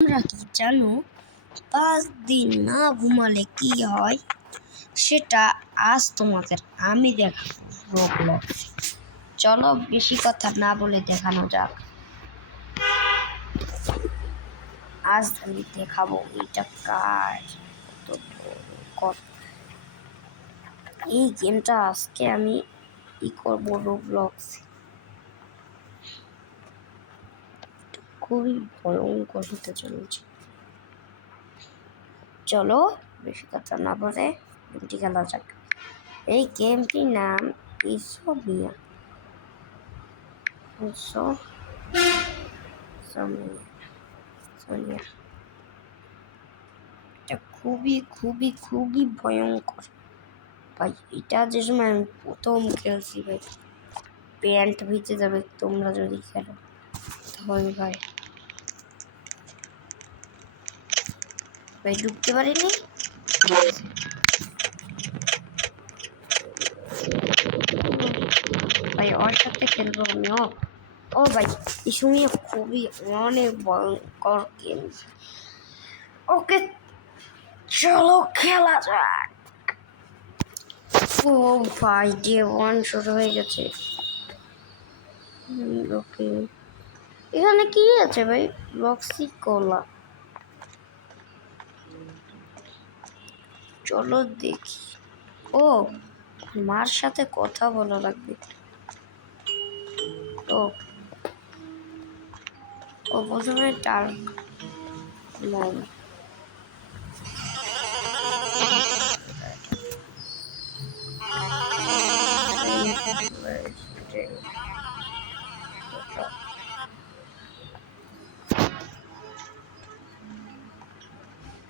তোমরা কি জানো 5 দিন না ঘুমালে কি হয়? সেটা আজ তোমাদের আমি দেখাবো রোবলক্সে। চলো বেশি কথা না বলে দেখানো যাক। আজ আমি দেখাবো এটা কার এই গেমটা আজকে আমি করবো রোবলক্সে। খুবই ভয়ঙ্কর হতে চলেছে। চলো বেশি কথা না বলে গেমটি খেলা যাক। এই গেমটির নাম ইনসমনিয়া। এটা খুবই খুবই খুবই ভয়ঙ্কর ভাই। এটা যে সময় আমি প্রথম খেলছি ভাই, প্যান্ট ভিজে যাবে তোমরা যদি খেলো তাহলে। ভাই ভাই ঢুকতে পারিনি ভাই, ওর সাথে খেলবো আমি। ও ভাই এই সময় খুবই অনেক ভয়ঙ্কর গেম। ওকে চলো খেলা যাক। ও ভাই ডে 1 শুরু হয়ে গেছে। ওকে এখানে কি আছে ভাই? লক্সি কোলা। চলো দেখি। ও মার সাথে কথা বলা লাগবে। ও ও প্রথমে তার মম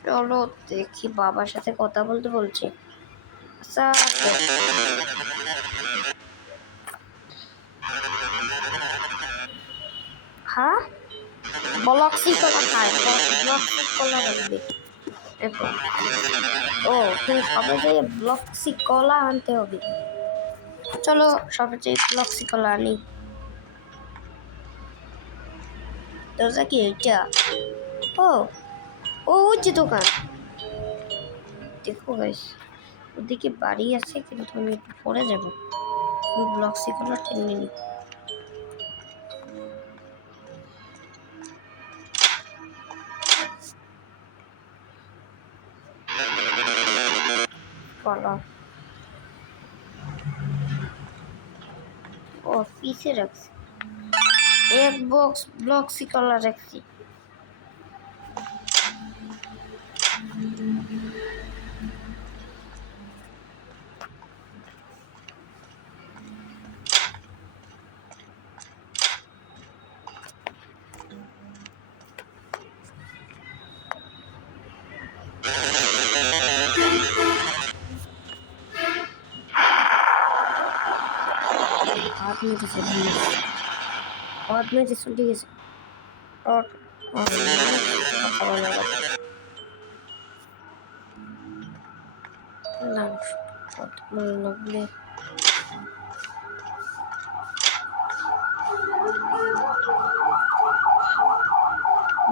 চলো দেখি, বাবার সাথে কথা বলতে বলছে। আচ্ছা হ্যাঁ ব্লক্সি কলা খায়, ব্লক্সি কলা রাখবে। দেখো ও তুমি সবে যে ব্লক্সি কলা আনতে হবে। চলো সবে যে ব্লক্সি কলা আনি। দরজা কি এটা? ও ও যে দোকান। দেখো গাইস ওদিকে বাড়ি আছে, কিন্তু আমি একটু পরে যাবো। ব্লক্সি কলা টেনে নি। কলা ও পিছে রাখছি, এক বক্স ব্লক্সি কলা রাখছি। হাত মেরেছে হাত মেরেছে ছুটে গেছে।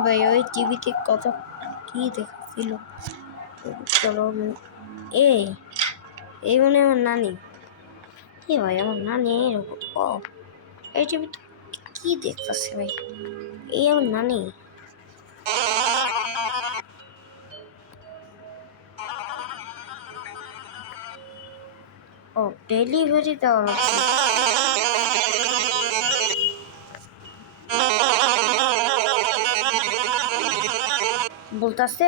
ভাই ওই টিভিতে কত কি দেখাচ্ছিল। চলো এই এই মানে আমার নানি। কি ভাই আমার নানি এরকম? ও এই টিভিতে কি দেখতেছে ভাই? এই আমার নানি। ও ডেলিভারি দেওয়া লাগছে। বলতেছে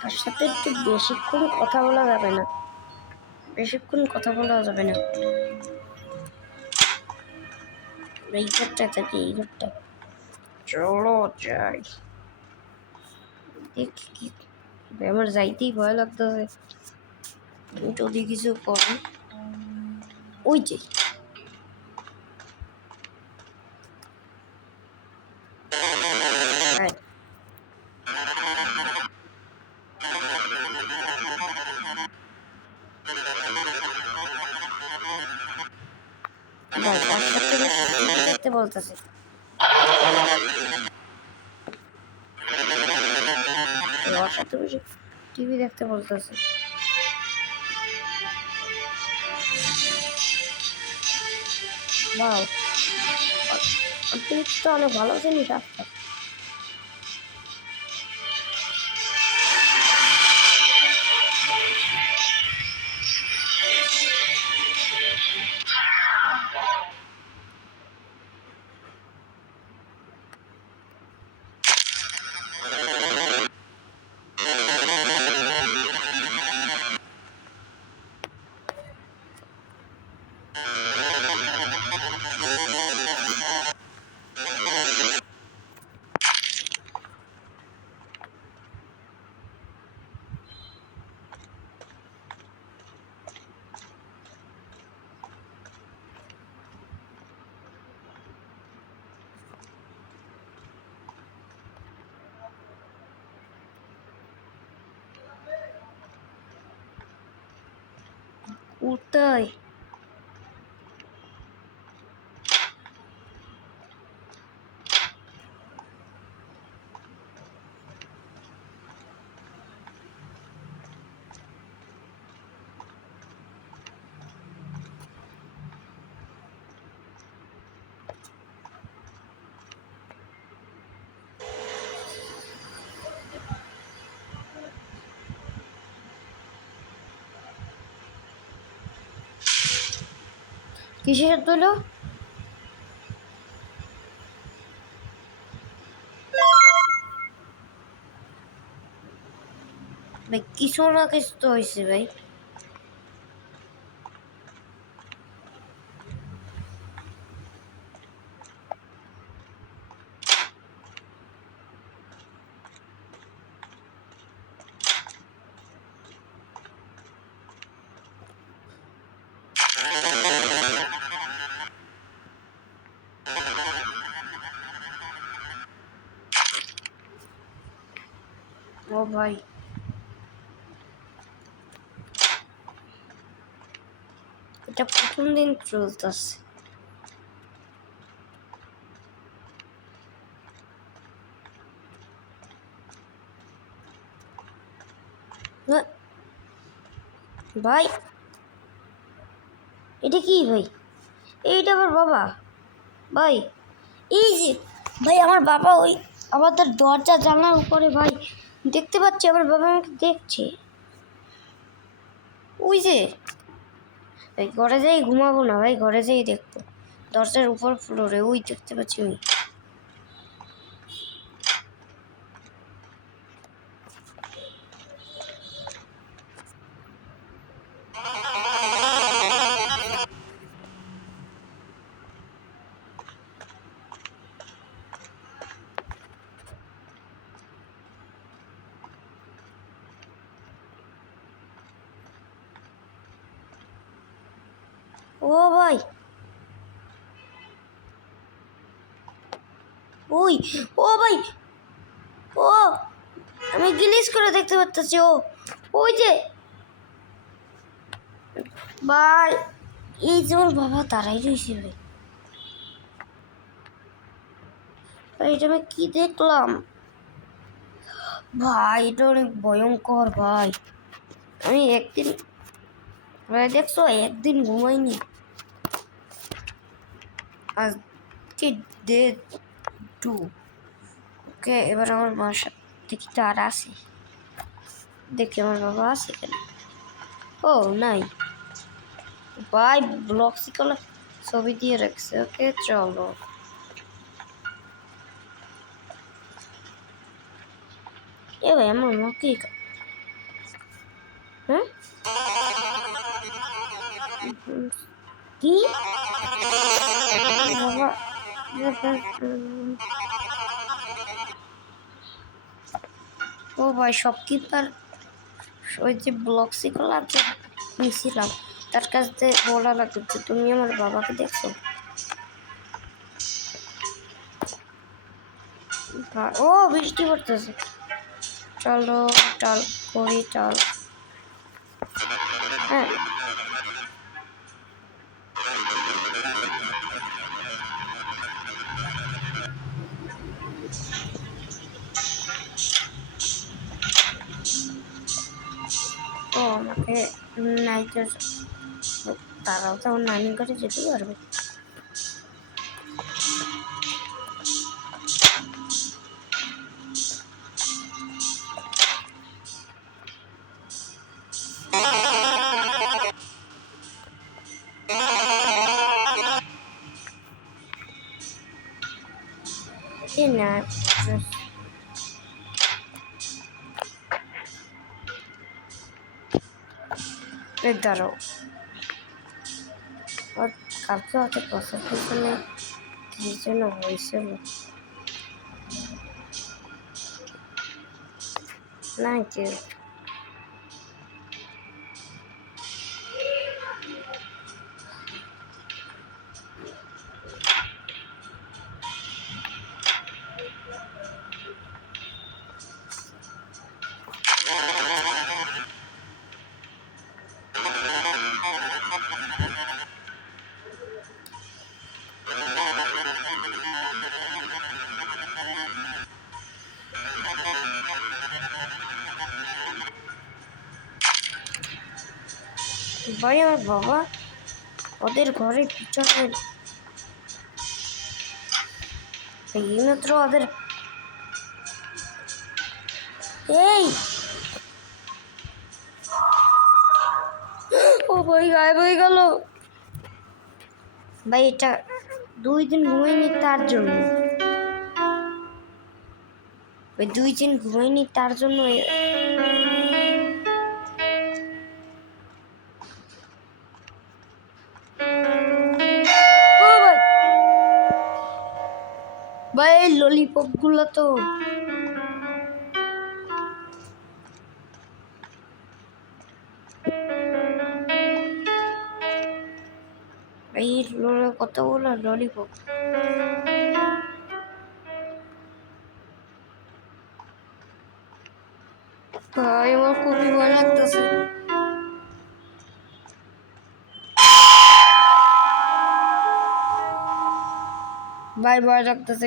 তার সাথে একটু বেশিক্ষণ কথা বলা যাবে না, বেশিক্ষণ কথা বলা যাবে না। এই ঘরটা থাকে, এই ঘরটা। চলো যাই দেখি কি। আমার যাইতেই ভয় লাগতেছে যদি কিছু করে। ওই যে দেখতে বলতেছে। ওর সাথে বসে টিভি দেখতে বলতেছে। বাও, আপনি তো অনেক ভালো জিনিস আসছে। কোথায়? কিসের শব্দ হলো? ভাই কিছু না কিছু তো হয়েছে ভাই। ও ভাই, এটা প্রথম দিন চলতেছে। ভাই এটা কি ভাই? এইটা আমার বাবা ভাই। এই যে ভাই আমার বাবা ওই আমাদের দরজা জানলার উপরে ভাই দেখতে পাচ্ছি, আমার বাবা আমাকে দেখছে। ওই যে ভাই ঘরে যাই ঘুমাবো না ভাই, ঘরে যাই দেখবো দরজার উপর ফ্লোরে ওই দেখতে পাচ্ছি আমি। ও ভাই, ওই ও ভাই, ও আমি গ্লিচ করে দেখতে পাচ্ছি। ও ওই যে ভাই, এই যে ওর বাবা তারাই রয়েছে ভাই। এটা আমি কি দেখলাম ভাই? এটা অনেক ভয়ঙ্কর ভাই। আমি একদিন ভাই দেখছো, একদিন ঘুমাইনি আজকে ডে 2। ওকে এবার আমার বাসা দেখি তো আর আসে, দেখি আমার বাবা আছে কেন। ও নাই ভাই, ব্লক সিকল ছবি দিয়ে রাখছে। ওকে চলো। এ ভাই আমার মা কি হ্যাঁ কি বাবা? ও ভাই শপকিপার ওই যে ব্লক সিকল আছে নিয়েছিলাম, তার কাছ থেকে বলা লাগছে তুমি আমার বাবাকে দেখছো। ও বৃষ্টি পড়তেছে, চলো টাল করি টাল। হ্যাঁ ওকে নাই তো তারাও তো আমার নানির ঘরে যেতে পারবে। না দাঁড়াও, কালকে হয়তো বছর পিছনে কি যেন হয়েছিল নাকি। ভাই আমার বাবা ওদের ঘরে পিছনে এইমাত্র ওদের এই ও ভাই গায়েব হয়ে গেল ভাই। এটা 2 দিন ঘুমাইনি তার জন্য, ওই 2 দিন ঘুমাইনি তার জন্য ভাই ললিপপ গুলো তো এই কতগুলো ললিপপ। ভাই আমার খুবই ভয় লাগতেছে। ভাই ভয় লাগতেছে।